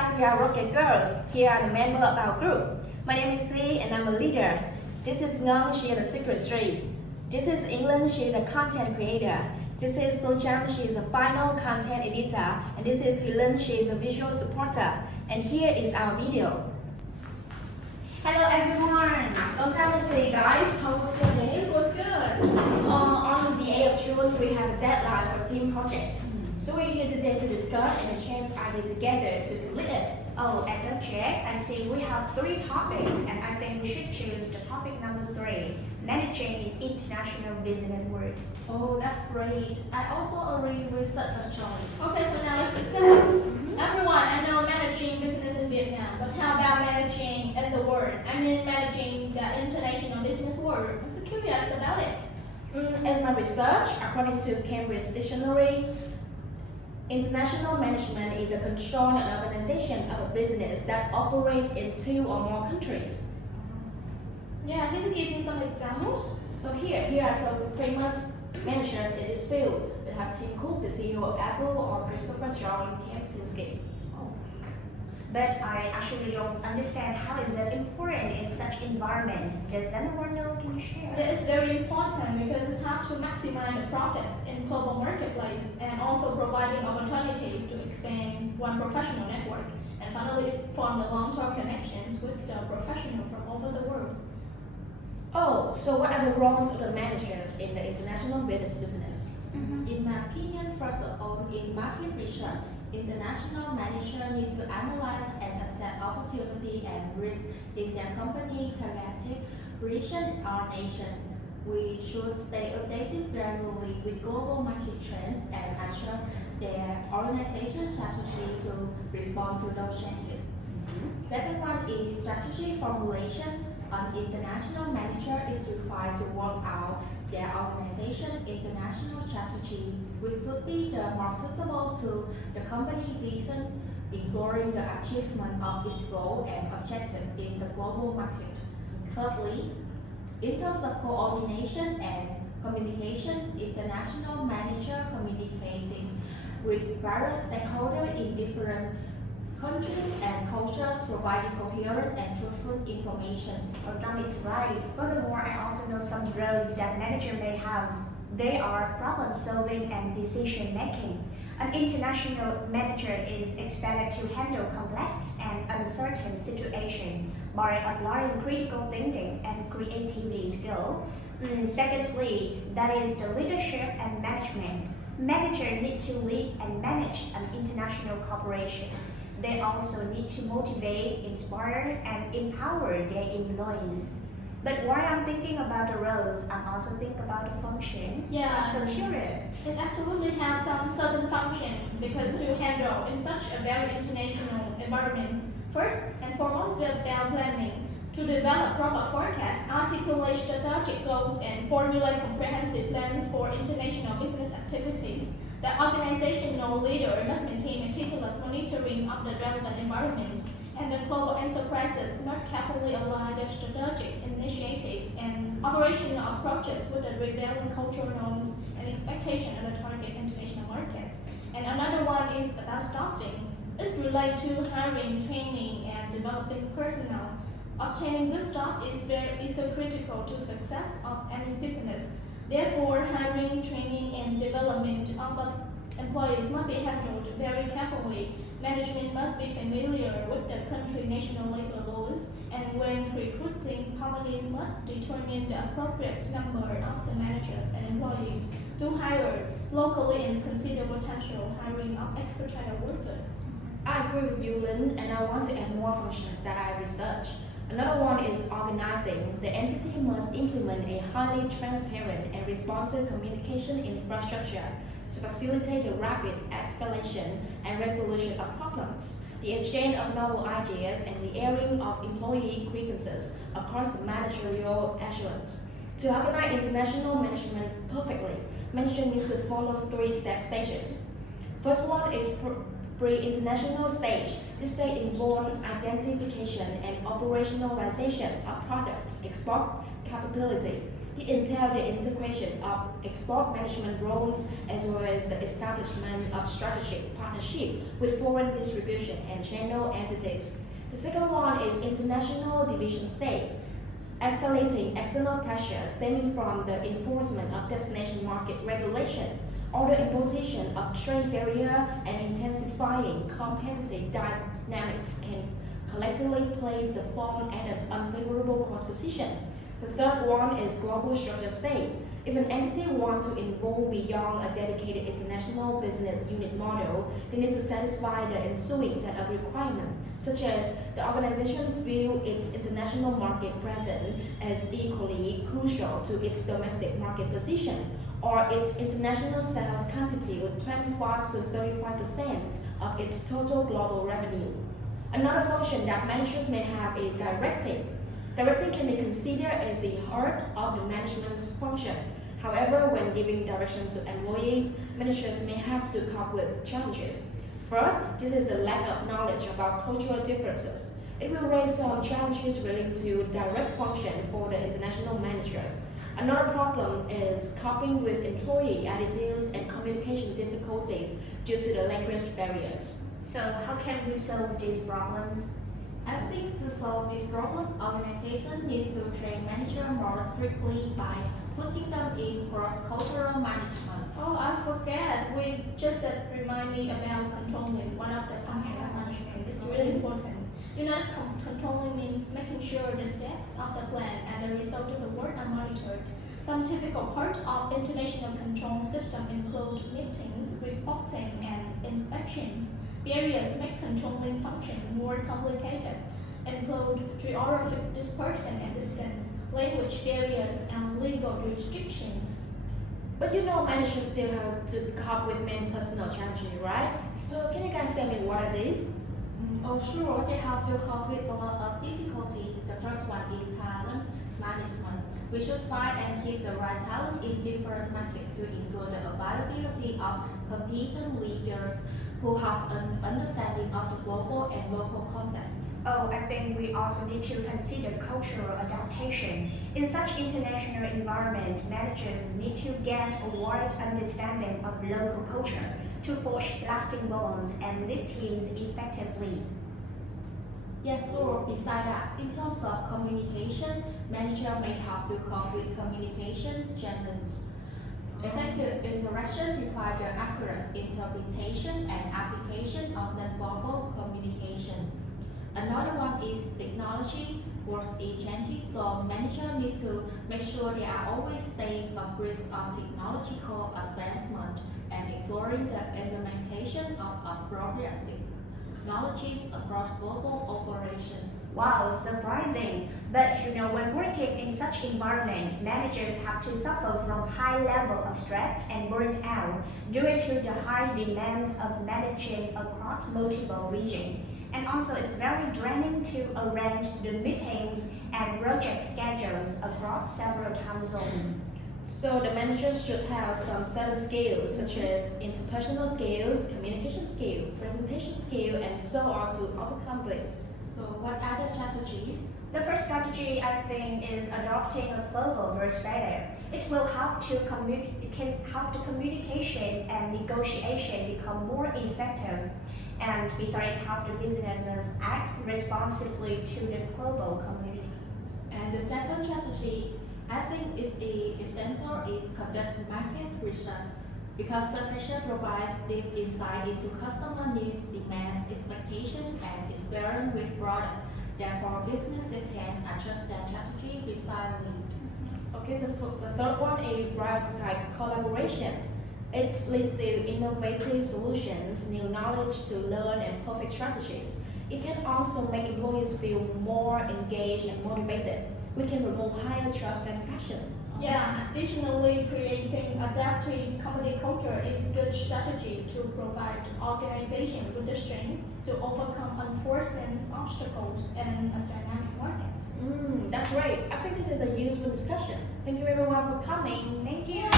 guys, we are Rocket Girls. Here are the members of our group. My name is Lee and I'm a leader. This is Ngang, she is the secretary. This is England, she is the content creator. This is Flojam, she is the final content editor. And this is Helen, she is the visual supporter. And here is our video. Hello everyone! Long time to see guys. How was your day? This was good. On the 8th of June, we have a deadline for team projects. So we're here today to discuss and exchange ideas together to complete it. Oh, as a check, I see we have 3 topics and I think we should choose the topic number 3, managing in international business world. Oh, that's great. I also agree with such a choice. Okay, so now let's discuss. Everyone, I know managing business in Vietnam, but how about managing in the world? I mean managing the international business world. I'm so curious about it. As my research, according to Cambridge Dictionary, international management is the control and organization of a business that operates in 2 or more countries. Yeah, can you give me some examples? So here are some famous managers in this field. We have Tim Cook, the CEO of Apple, or Christopher John Kaczynski. But I actually don't understand how is that important in such environment. Does anyone know? Can you share? It is very important because it's how to maximize the profit in global marketplace and also providing opportunities to expand one professional network. And finally, it's form the long-term connections with the professional from over the world. Oh, so what are the roles of the managers in the international business? In my opinion, first of all, in market research, international managers need to analyze and assess opportunity and risk in their company, targeted region, or nation. We should stay updated regularly with global market trends and adjust their organization strategy to respond to those changes. Second one is strategy formulation. An international manager is required to work out their organization international strategy, which should be the more suitable to the company vision, ensuring the achievement of its goal and objective in the global market. Thirdly, in terms of coordination and communication, international manager communicating with various stakeholders in different countries and cultures, providing coherent and truthful information. Oh, Tom is right. Furthermore, I also know some roles that manager may have. They are problem solving and decision making. An international manager is expected to handle complex and uncertain situations by applying critical thinking and creativity skill. Secondly, that is the leadership and management. Managers need to lead and manage an international corporation. They also need to motivate, inspire, and empower their employees. But while I'm thinking about the roles, I'm also thinking about the function. Yeah. So I'm so curious. It absolutely has some certain function because to handle in such a very international environment, first and foremost we have about planning. To develop proper forecasts, articulate strategic goals, and formulate comprehensive plans for international business activities. The organizational leader must maintain meticulous monitoring of the relevant environments, and the global enterprises must carefully align their strategic initiatives and operational approaches with the prevailing cultural norms and expectations of the target international markets. And another one is about staffing. It's related to hiring, training, and developing personnel. Obtaining good staff is so critical to success of any business. Therefore, hiring, training, and development of the employees must be handled very carefully. Management must be familiar with the country national labor laws, and when recruiting, companies must determine the appropriate number of the managers and employees to hire locally and consider potential hiring of expatriate workers. I agree with you, Lynn, and I want to add more functions that I researched. Another one is organizing. The entity must implement a highly transparent and responsive communication infrastructure to facilitate the rapid escalation and resolution of problems, the exchange of novel ideas, and the airing of employee grievances across the managerial echelons. To organize international management perfectly, management needs to follow 3 stages. First one is pre-international stage. This stage involves identification and operationalization of products, export capability, It entails the integration of export management roles as well as the establishment of strategic partnership with foreign distribution and channel entities. The second one is international division state. Escalating external pressure stemming from the enforcement of destination market regulation or the imposition of trade barrier and intensifying competitive dynamics can collectively place the firm at an unfavorable cost position. The third one is global structure state. If an entity wants to evolve beyond a dedicated international business unit model, they need to satisfy the ensuing set of requirements, such as the organization view its international market presence as equally crucial to its domestic market position, or its international sales quantity with 25 to 35% of its total global revenue. Another function that managers may have is directing. Directing can be considered as the heart of the management's function. However, when giving directions to employees, managers may have to cope with challenges. First, this is the lack of knowledge about cultural differences. It will raise some challenges related to direct function for the international managers. Another problem is coping with employee attitudes and communication difficulties due to the language barriers. So how can we solve these problems? I think to solve this problem, organizations need to train managers more strictly by putting them in cross-cultural management. Oh, I forget. We just remind me about controlling. One of the functions of management is really important. Controlling means making sure the steps of the plan and the result of the work are monitored. Some typical parts of international control system include meetings, reporting, and inspections. Barriers make controlling function more complicated, include geographic dispersion and distance, language barriers, and legal restrictions. But managers still have to cope with many personal challenges, right? So can you guys tell me what are these? Oh, sure, they have to cope with a lot of difficulty. The first one is talent management. We should find and keep the right talent in different markets to ensure the availability of competent leaders who have an understanding of the global and local context. Oh, I think we also need to consider cultural adaptation. In such international environment, managers need to get a wide understanding of local culture to forge lasting bonds and lead teams effectively. Yes, so beside that, in terms of communication, manager may have to cope with communication challenges. Effective interaction requires the accurate interpretation and application of non-verbal communication. Another one is technology. Works is changing, so managers need to make sure they are always staying abreast of technological advancement and ensuring the implementation of appropriate technologies across global operations. Wow, surprising. But when working in such environment, managers have to suffer from high level of stress and burnt out due to the high demands of managing across multiple regions. And also it's very draining to arrange the meetings and project schedules across several time zones. So the managers should have some certain skills such as interpersonal skills, communication skill, presentation skill, and so on to overcome this. So what are the strategies? The first strategy I think is adopting a global perspective. It will help to communication and negotiation become more effective. And besides, help the businesses act responsibly to the global community. And the second strategy, I think, is essential is conduct market research because such research provides deep insight into customer needs, demands, expectations, and experience with products. Therefore, businesses can adjust their strategy precisely. Okay, the third one is prioritize collaboration. It leads to innovative solutions, new knowledge to learn, and perfect strategies. It can also make employees feel more engaged and motivated. We can promote higher job satisfaction. Yeah, additionally, creating adaptive company culture is a good strategy to provide organizations with the strength to overcome unforeseen obstacles in a dynamic market. That's great. I think this is a useful discussion. Thank you everyone for coming. Thank you.